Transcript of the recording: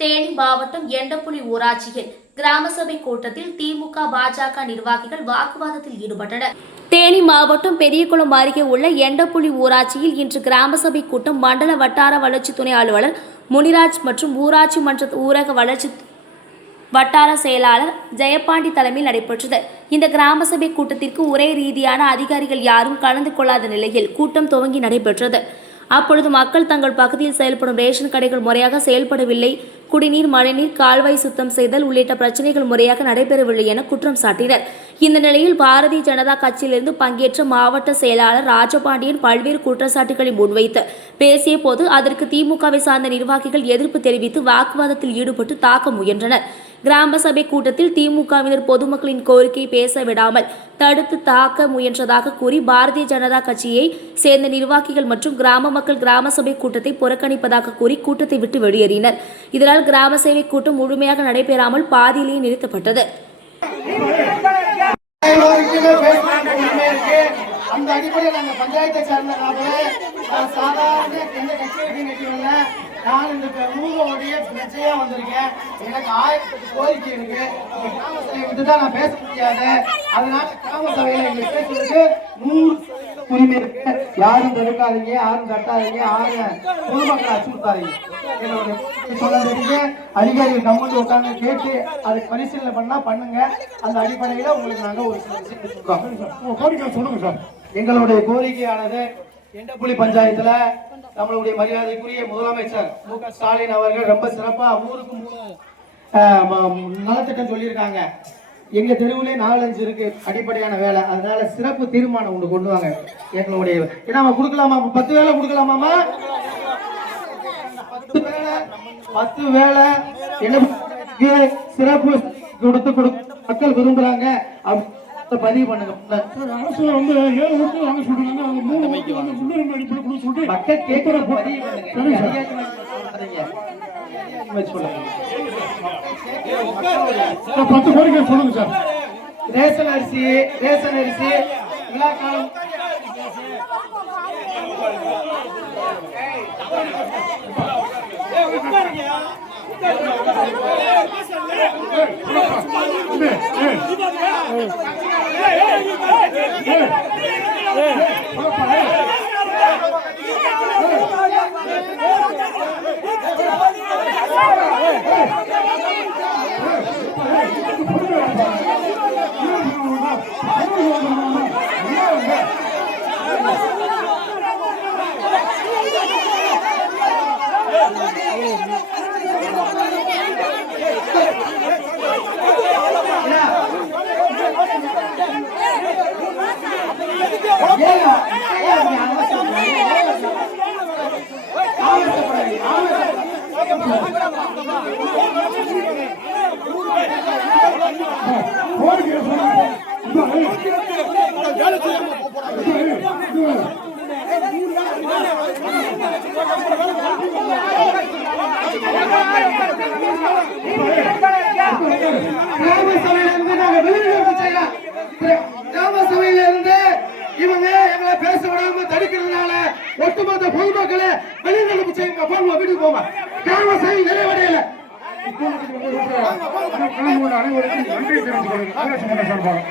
தேனி மாவட்டம் எண்டப்புலி ஊராட்சியில் கிராம சபை கூட்டத்தில் திமுக பாஜக நிர்வாகிகள் வாக்குவாதத்தில் ஈடுபட்டனர். தேனி மாவட்டம் பெரியகுளம் அருகே உள்ள எண்டப்புலி ஊராட்சியில் இன்று கிராம சபை கூட்டம் மண்டல வட்டார வளர்ச்சி துணை அலுவலர் முனிராஜ் மற்றும் ஊராட்சி மன்ற ஊரக வளர்ச்சி வட்டார செயலாளர் ஜெயபாண்டி தலைமையில் நடைபெற்றது. இந்த கிராம சபை கூட்டத்திற்கு ஒரே ரீதியான அதிகாரிகள் யாரும் கலந்து கொள்ளாத நிலையில் கூட்டம் துவங்கி நடைபெற்றது. அப்பொழுது மக்கள் தங்கள் பகுதியில் செயல்படும் ரேஷன் கடைகள் முறையாக செயல்படவில்லை, குடிநீர், மழைநீர், கால்வாய் சுத்தம் செய்தல் உள்ளிட்ட பிரச்சினைகள் முறையாக நடைபெறவில்லை என குற்றம் சாட்டினர். இந்த நிலையில் பாரதிய ஜனதா கட்சியிலிருந்து பங்கேற்ற மாவட்ட செயலாளர் ராஜபாண்டியன் பல்வேறு குற்றச்சாட்டுகளை முன்வைத்து பேசிய போது அதற்கு திமுகவை சார்ந்த நிர்வாகிகள் எதிர்ப்பு தெரிவித்து வாக்குவாதத்தில் ஈடுபட்டு தாக்க முயன்றனர். கிராம சபை கூட்டத்தில் திமுகவினர் பொதுமக்களின் கோரிக்கை பேச விடாமல் தடுத்து தாக்க முயன்றதாக கூறி பாரதிய ஜனதா கட்சியை சேர்ந்த நிர்வாகிகள் மற்றும் கிராம மக்கள் கிராம சபை கூட்டத்தை புறக்கணிப்பதாக கூறி கூட்டத்தை விட்டு வெளியேறினர். இதனால் கிராம சபை கூட்டம் முழுமையாக நடைபெறாமல் பாதியிலேயே நிறுத்தப்பட்டது. அந்த அடிப்படையில் நாங்கள் பஞ்சாயத்தை சேர்ந்தனாலே சாதாரண எந்த கட்சியும் நான் இந்த ஊரோடைய பிரச்சனையா வந்திருக்கேன். எனக்கு 1008 கோரிக்கை இருக்கு. கிராம சபையை விட்டுதான் நான் பேச முடியாது. அதனால கிராம சபையில எங்களுக்கு பேசுறதுக்கு 100% உரிமை இருக்கு. யாரும் தடுக்காதீங்க, யாரும் தட்டாதீங்க, யாரும் பொதுமக்களை அச்சுறுத்தாதீங்க. என்னுடைய சொல்றதுக்கு அதிகாரிகள் கம்மந்து உட்கார்ந்து கேட்டு அதுக்கு பரிசீலனை பண்ணா பண்ணுங்க. அந்த அடிப்படையில உங்களுக்கு நாங்க ஒரு கோரிக்கை சொல்லுங்க சார். எங்களுடைய கோரிக்கையானது எண்டப்புலி பஞ்சாயத்துல நம்மளுடைய மரியாதைக்குரிய முதலமைச்சர் மு.க. ஸ்டாலின் அவர்கள் ரொம்ப சிறப்பா ஊருக்கு 3 நலத்திட்டம் சொல்லியிருக்காங்க. எங்க தெருவுல 4-5 இருக்கு அடிப்படையான வேலை. அதனால சிறப்பு தீர்மானம் ஒன்று கொண்டு வாங்க. எங்களுடைய நம்ம கொடுக்கலாமா? 10 வேலை கொடுக்கலாமாமா? 10 வேலை என்ன சிறப்பு கொடுத்து மக்கள் விரும்புறாங்க. பதிவு பண்ணுங்க. அரசு வந்து 7 ஓட்டு வாங்க சொல்றாங்க. அவங்க 3 ஓட்டு வந்து முன்னுரிமை அடிப்படையில் கொடுக்க சொல்லிட்டு மக்கள் கேட்கிற பதிவு பண்ணுங்க. சொல்லுங்க 10 கோரிக்கை சொல்லுங்க சார். ரேஷன் அரிசி விழா காலம் கிராம சபையில இருந்து இவங்க எங்களை பேச விடாம தடுக்கிறதுனால ஒட்டுமொத்த பொதுமக்களை வெளிநடப்பு செய்யுங்க. போங்க, வீட்டுக்கு போங்க. கிராம சபை நிறைவடையல. அனைவருக்கும் நன்றி தெரிவித்துக் கொள்கிறேன்.